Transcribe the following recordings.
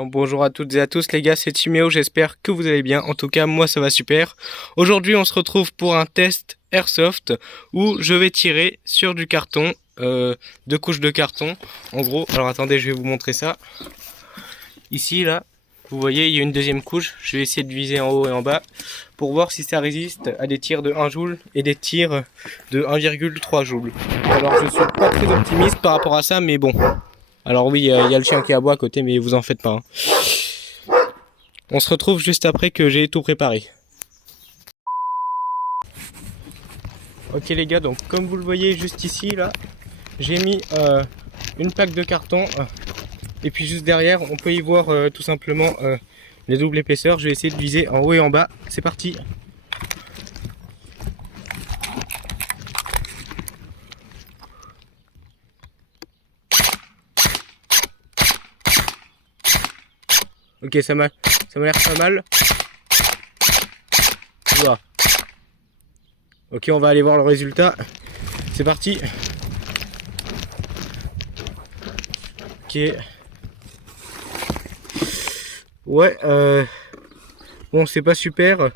Bon, bonjour à toutes et à tous les gars, c'est Timéo, j'espère que vous allez bien. En tout cas, moi ça va super. Aujourd'hui, on se retrouve pour un test Airsoft où je vais tirer sur du carton, deux couches de carton. En gros, alors attendez, je vais vous montrer ça. Ici, là, vous voyez, il y a une deuxième couche. Je vais essayer de viser en haut et en bas pour voir si ça résiste à des tirs de 1 joule et des tirs de 1,3 joule. Alors, je suis pas très optimiste par rapport à ça, mais bon. Alors oui, il y a le chien qui aboie à côté, mais vous en faites pas. On se retrouve juste après que j'ai tout préparé. Ok les gars, donc comme vous le voyez juste ici, là, j'ai mis une plaque de carton. Et puis juste derrière, on peut y voir tout simplement les doubles épaisseurs. Je vais essayer de viser en haut et en bas. C'est parti! Ok, ça m'a l'air pas mal. Voilà. Ok, on va aller voir le résultat. C'est parti. Ok. Ouais, bon, c'est pas super.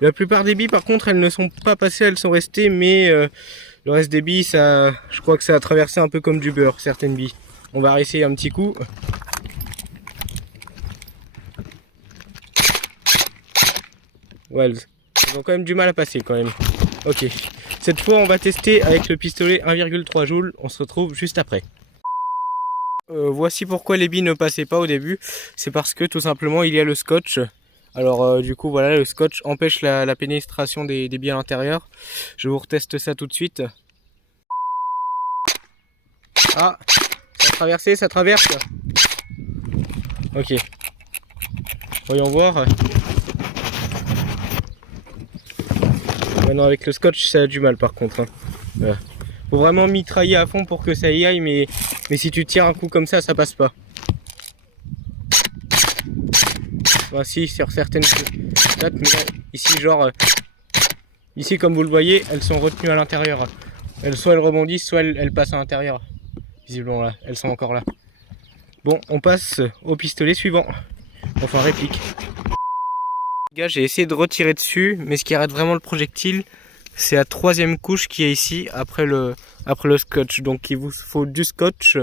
La plupart des billes, par contre, elles ne sont pas passées, elles sont restées, mais le reste des billes, ça, je crois que ça a traversé un peu comme du beurre, certaines billes. On va réessayer un petit coup. Ouais, elles ont quand même du mal à passer quand même. Ok, cette fois on va tester avec le pistolet 1,3 joule, on se retrouve juste après. Voici pourquoi les billes ne passaient pas au début, c'est parce que tout simplement il y a le scotch. Alors du coup voilà, le scotch empêche la pénétration des billes à l'intérieur. Je vous reteste ça tout de suite. Ah, ça a traversé, ça traverse. Ok, voyons voir. Maintenant avec le scotch ça a du mal par contre. Voilà. Faut vraiment mitrailler à fond pour que ça y aille, mais si tu tires un coup comme ça passe pas. Voici sur certaines dates, mais là, ici genre ici comme vous le voyez, elles sont retenues à l'intérieur. Soit elles rebondissent, soit elles passent à l'intérieur. Visiblement là, elles sont encore là. Bon, on passe au pistolet suivant. Enfin réplique. Les gars, j'ai essayé de retirer dessus, mais ce qui arrête vraiment le projectile, c'est la troisième couche qui est ici après le scotch. Donc il vous faut du scotch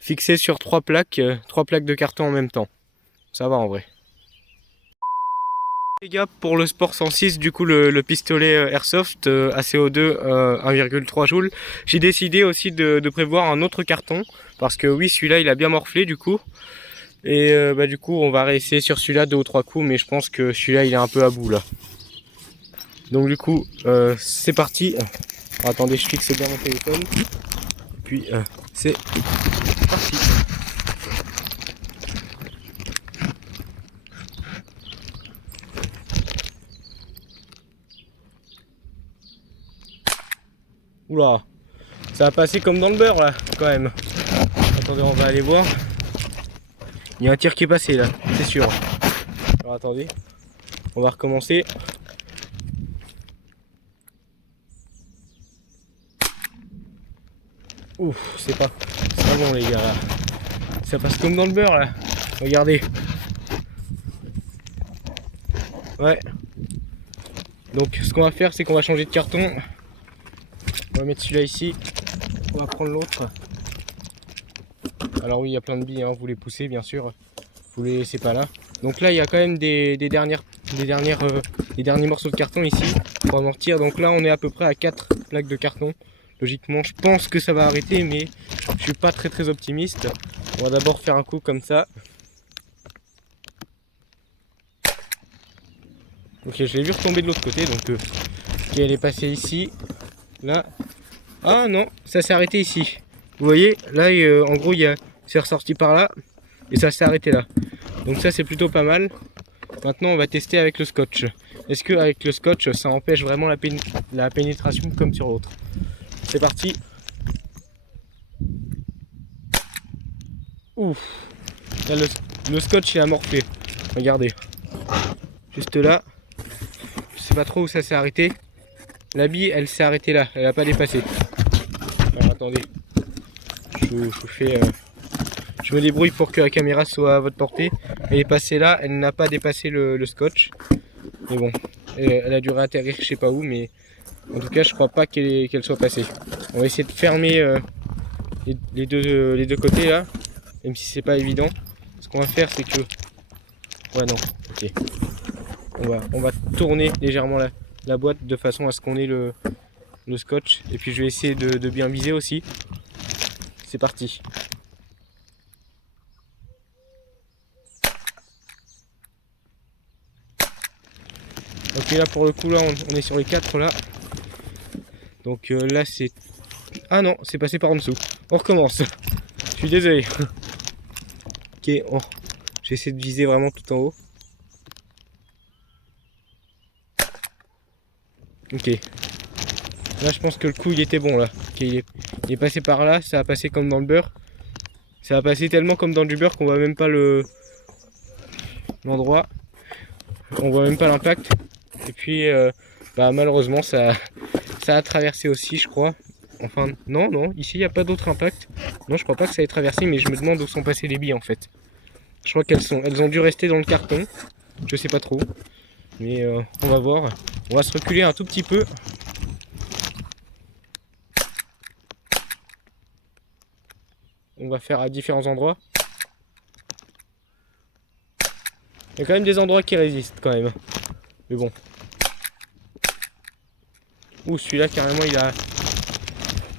fixé sur trois plaques de carton en même temps. Ça va en vrai. Les gars, pour le Sport 106, du coup le pistolet Airsoft à CO2 1,3 joule, j'ai décidé aussi de prévoir un autre carton. Parce que oui, celui-là il a bien morflé du coup. Et du coup on va réessayer sur celui-là 2 ou 3 coups, mais je pense que celui-là il est un peu à bout là. Donc du coup c'est parti. Alors, attendez, je fixe bien mon téléphone. Puis c'est parti. Oula, ça a passé comme dans le beurre là quand même. Attendez, on va aller voir. Il y a un tir qui est passé là, c'est sûr. Alors attendez, on va recommencer. Ouf, c'est pas bon les gars là. Ça passe comme dans le beurre là. Regardez. Ouais. Donc ce qu'on va faire, c'est qu'on va changer de carton. On va mettre celui-là ici. On va prendre l'autre. Alors oui, il y a plein de billes, hein. Vous les poussez bien sûr. Vous les laissez pas là. Donc là, il y a quand même des derniers morceaux de carton ici pour amortir. Donc là, on est à peu près à 4 plaques de carton. Logiquement, je pense que ça va arrêter, mais je suis pas très optimiste. On va d'abord faire un coup comme ça. Ok, je l'ai vu retomber de l'autre côté, donc ok, elle est passée ici, là. Ah non, ça s'est arrêté ici. Vous voyez, là, en gros, c'est ressorti par là, et ça s'est arrêté là. Donc ça, c'est plutôt pas mal. Maintenant, on va tester avec le scotch. Est-ce que avec le scotch, ça empêche vraiment la pénétration comme sur l'autre? C'est parti. Ouf. Là, le scotch il a morflé. Regardez. Juste là. Je sais pas trop où ça s'est arrêté. La bille, elle s'est arrêtée là. Elle n'a pas dépassé. Alors, attendez. Je Je me débrouille pour que la caméra soit à votre portée. Elle est passée là, elle n'a pas dépassé le scotch. Mais bon, elle a dû réatterrir je sais pas où, mais en tout cas je crois pas qu'elle soit passée. On va essayer de fermer les deux côtés là, même si c'est pas évident. Ce qu'on va faire c'est que... Ouais non, ok. On va tourner légèrement la boîte de façon à ce qu'on ait le scotch. Et puis je vais essayer de bien viser aussi. C'est parti. Ok, là pour le coup là on est sur les 4 là. Donc là c'est... Ah non, c'est passé par en dessous. On recommence. Je suis désolé. Ok, je vais essayer de viser vraiment tout en haut. Ok. Là je pense que le coup il était bon là. Ok, il est passé par là, ça a passé comme dans le beurre. Ça a passé tellement comme dans du beurre qu'on voit même pas l'endroit. On voit même pas l'impact. Et puis malheureusement ça a traversé aussi je crois. Enfin non, ici il n'y a pas d'autre impact. Non, je crois pas que ça ait traversé, mais je me demande où sont passées les billes en fait. Je crois elles ont dû rester dans le carton. Je sais pas trop. Mais on va voir. On va se reculer un tout petit peu. On va faire à différents endroits. Il y a quand même des endroits qui résistent quand même. Mais bon. Ouh, celui-là carrément il a...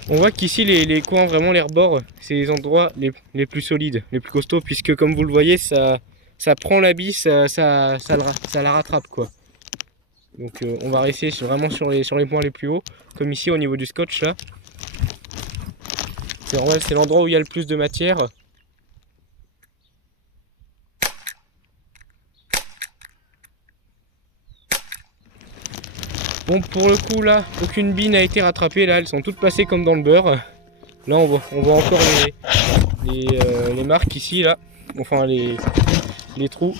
On voit qu'ici les coins, vraiment les rebords, c'est les endroits les plus solides, les plus costauds, puisque comme vous le voyez, ça prend la bille, ça la rattrape quoi. Donc on va rester vraiment sur les points les plus hauts, comme ici au niveau du scotch là. C'est normal, c'est l'endroit où il y a le plus de matière. Bon, pour le coup là, aucune bille n'a été rattrapée, là elles sont toutes passées comme dans le beurre. Là on voit encore les marques ici là, enfin les trous.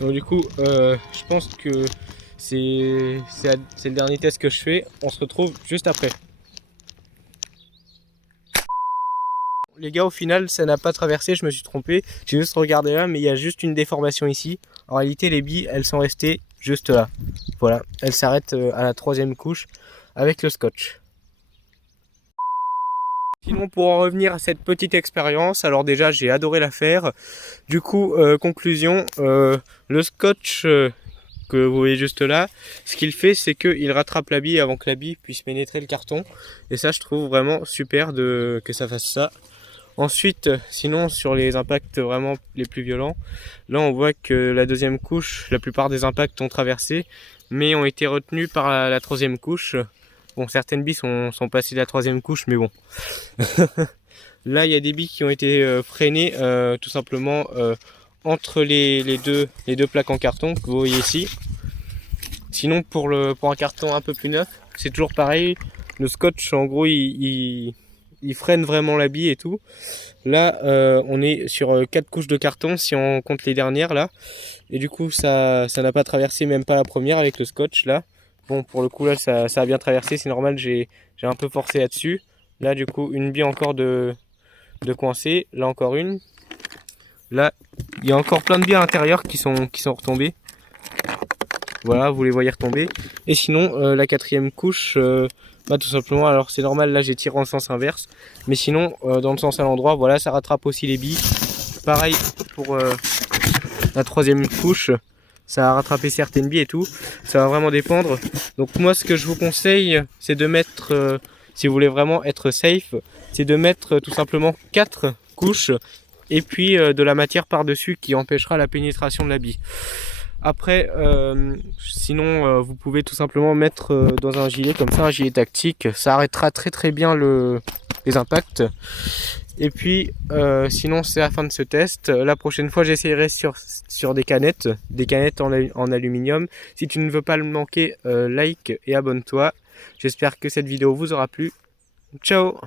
Donc du coup je pense que c'est le dernier test que je fais. On se retrouve juste après. Les gars, au final ça n'a pas traversé, je me suis trompé. J'ai juste regardé là, mais il y a juste une déformation ici. En réalité les billes elles sont restées juste là. Voilà, elles s'arrêtent à la 3e couche avec le scotch. Sinon, pour en revenir à cette petite expérience, alors déjà j'ai adoré la faire. Du coup, conclusion, le scotch que vous voyez juste là, ce qu'il fait c'est qu'il rattrape la bille avant que la bille puisse pénétrer le carton. Et ça je trouve vraiment super que ça fasse ça. Ensuite, sinon sur les impacts vraiment les plus violents, là on voit que la 2e couche, la plupart des impacts ont traversé, mais ont été retenus par la 3e couche. Bon, certaines billes sont passées de la 3e couche, mais bon. Là, il y a des billes qui ont été freinées tout simplement entre les deux plaques en carton que vous voyez ici. Sinon, pour un carton un peu plus neuf, c'est toujours pareil. Le scotch, en gros, il freine vraiment la bille et tout. Là, on est sur 4 couches de carton si on compte les dernières là. Et du coup, ça n'a pas traversé, même pas la première avec le scotch là. Bon, pour le coup là ça a bien traversé, c'est normal, j'ai un peu forcé là-dessus. Là du coup une bille encore de coincée, là encore une. Là il y a encore plein de billes à l'intérieur qui sont retombées. Voilà, vous les voyez retomber. Et sinon la 4e couche, tout simplement, alors c'est normal, là j'ai tiré en sens inverse. Mais sinon dans le sens à l'endroit, voilà, ça rattrape aussi les billes. Pareil pour la 3e couche. Ça a rattrapé certaines billes et tout. Ça va vraiment dépendre. Donc moi ce que je vous conseille c'est de mettre, si vous voulez vraiment être safe, c'est de mettre tout simplement 4 couches et puis de la matière par dessus qui empêchera la pénétration de la bille. Après sinon vous pouvez tout simplement mettre dans un gilet comme ça, un gilet tactique. Ça arrêtera très bien les impacts. Et puis sinon c'est la fin de ce test. La prochaine fois j'essayerai sur des canettes en aluminium. Si tu ne veux pas le manquer, like et abonne-toi. J'espère que cette vidéo vous aura plu. Ciao!